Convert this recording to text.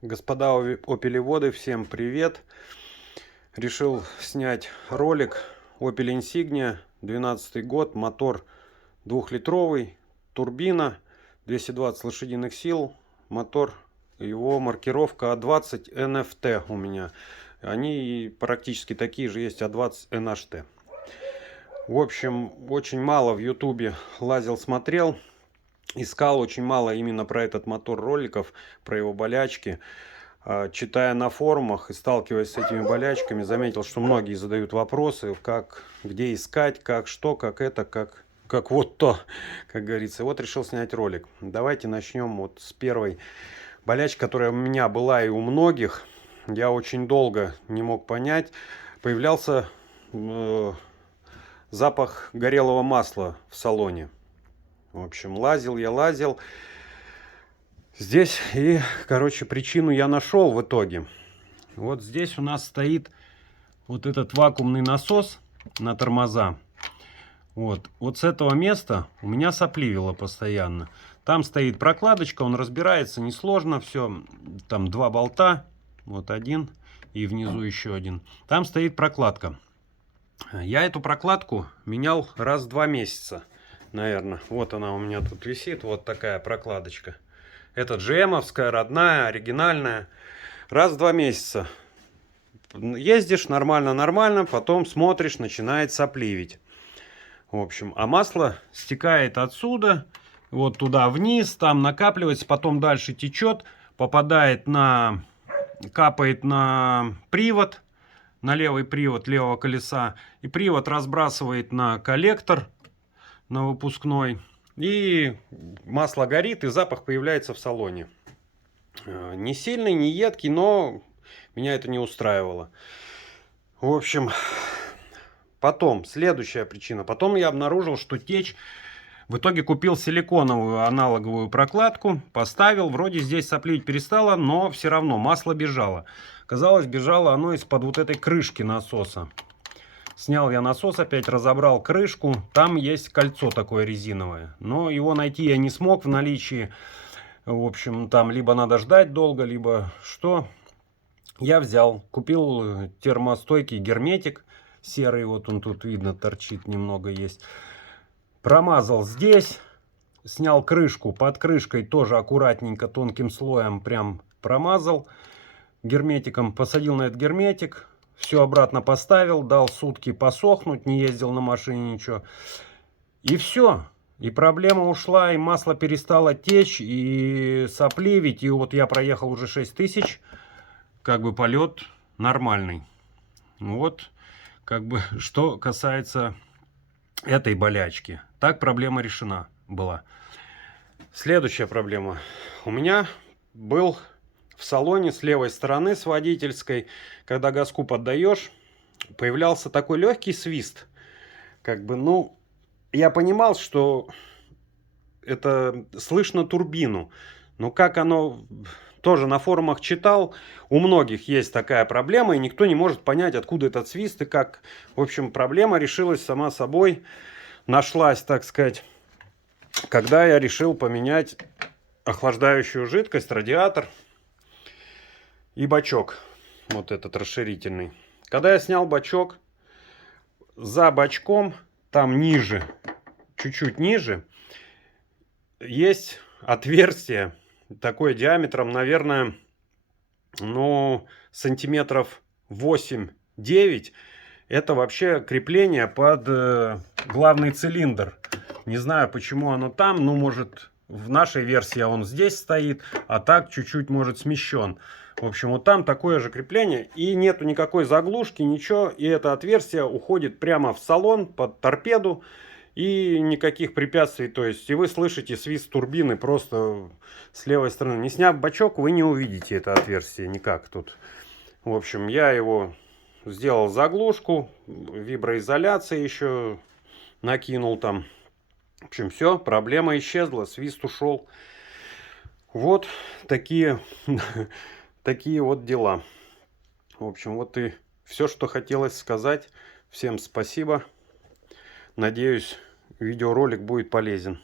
Господа опелеводы, всем привет! Решил снять ролик Opel Insignia, 12 год, мотор 2-литровый, турбина, 220 лошадиных сил, мотор, его маркировка А20 NFT у меня. Они практически такие же есть А20 NHT. В общем, очень мало в ютубе лазил, смотрел. Искал очень мало именно про этот мотор роликов, про его болячки. Читая на форумах и сталкиваясь с этими болячками, заметил, что многие задают вопросы, как, где искать, как что, как это, как вот то, как говорится. Вот решил снять ролик. Давайте начнем вот с первой болячки, которая у меня была и у многих. Я очень долго не мог понять. Появлялся запах горелого масла в салоне. В общем, лазил. Здесь и, короче, причину я нашел в итоге. Вот здесь у нас стоит вот этот вакуумный насос на тормоза. Вот с этого места у меня сопливило постоянно. Там стоит прокладочка, он разбирается несложно, все. Там два болта, вот один и внизу еще один. Там стоит прокладка. Я эту прокладку менял раз в 2 месяца. Наверное, вот она у меня тут висит, вот такая прокладочка. Это GM-овская, родная, оригинальная. Раз в 2 месяца. Ездишь нормально, потом смотришь, начинает сопливить. В общем, а масло стекает отсюда, вот туда вниз, там накапливается, потом дальше течет, капает на привод, на левый привод левого колеса. И привод разбрасывает на коллектор, на выпускной, и масло горит, и запах появляется в салоне. Не сильный, не едкий, но меня это не устраивало. В общем, потом, следующая причина. Потом я обнаружил, что течь. В итоге купил силиконовую аналоговую прокладку, поставил. Вроде здесь сопливить перестало, но все равно масло бежало. Казалось, бежало оно из-под вот этой крышки насоса. Снял я насос, опять разобрал крышку. Там есть кольцо такое резиновое. Но его найти я не смог в наличии. В общем, там либо надо ждать долго, либо что. Я взял, купил термостойкий герметик. Серый, вот он тут видно, торчит немного есть. Промазал здесь. Снял крышку. Под крышкой тоже аккуратненько, тонким слоем прям промазал герметиком. Посадил на этот герметик. Все обратно поставил, дал сутки посохнуть, не ездил на машине, ничего. И все. И проблема ушла, и масло перестало течь, и сопливить. И вот я проехал уже 6000, как бы полет нормальный. Вот, как бы, что касается этой болячки. Так проблема решена была. Следующая проблема. У меня был в салоне с левой стороны, с водительской, когда газку поддаешь, появлялся такой легкий свист. Как бы, ну, я понимал, что это слышно турбину. Но как оно, тоже на форумах читал, у многих есть такая проблема, и никто не может понять, откуда этот свист и как. В общем, проблема решилась сама собой, нашлась, так сказать, когда я решил поменять охлаждающую жидкость, радиатор и бачок, вот этот расширительный. Когда я снял бачок, за бачком, там ниже, чуть-чуть ниже, есть отверстие, такое диаметром, наверное, ну, сантиметров 8-9. Это вообще крепление под главный цилиндр. Не знаю, почему оно там, ну, может, в нашей версии он здесь стоит, а так чуть-чуть, может, смещен. В общем, вот там такое же крепление, и нету никакой заглушки, ничего, и это отверстие уходит прямо в салон, под торпеду, и никаких препятствий, то есть, и вы слышите свист турбины просто с левой стороны. Не сняв бачок, вы не увидите это отверстие никак тут. В общем, я его сделал заглушку, виброизоляция еще накинул там. В общем, все, проблема исчезла, свист ушел. Вот такие вот дела. В общем, вот и все, что хотелось сказать. Всем спасибо. Надеюсь, видеоролик будет полезен.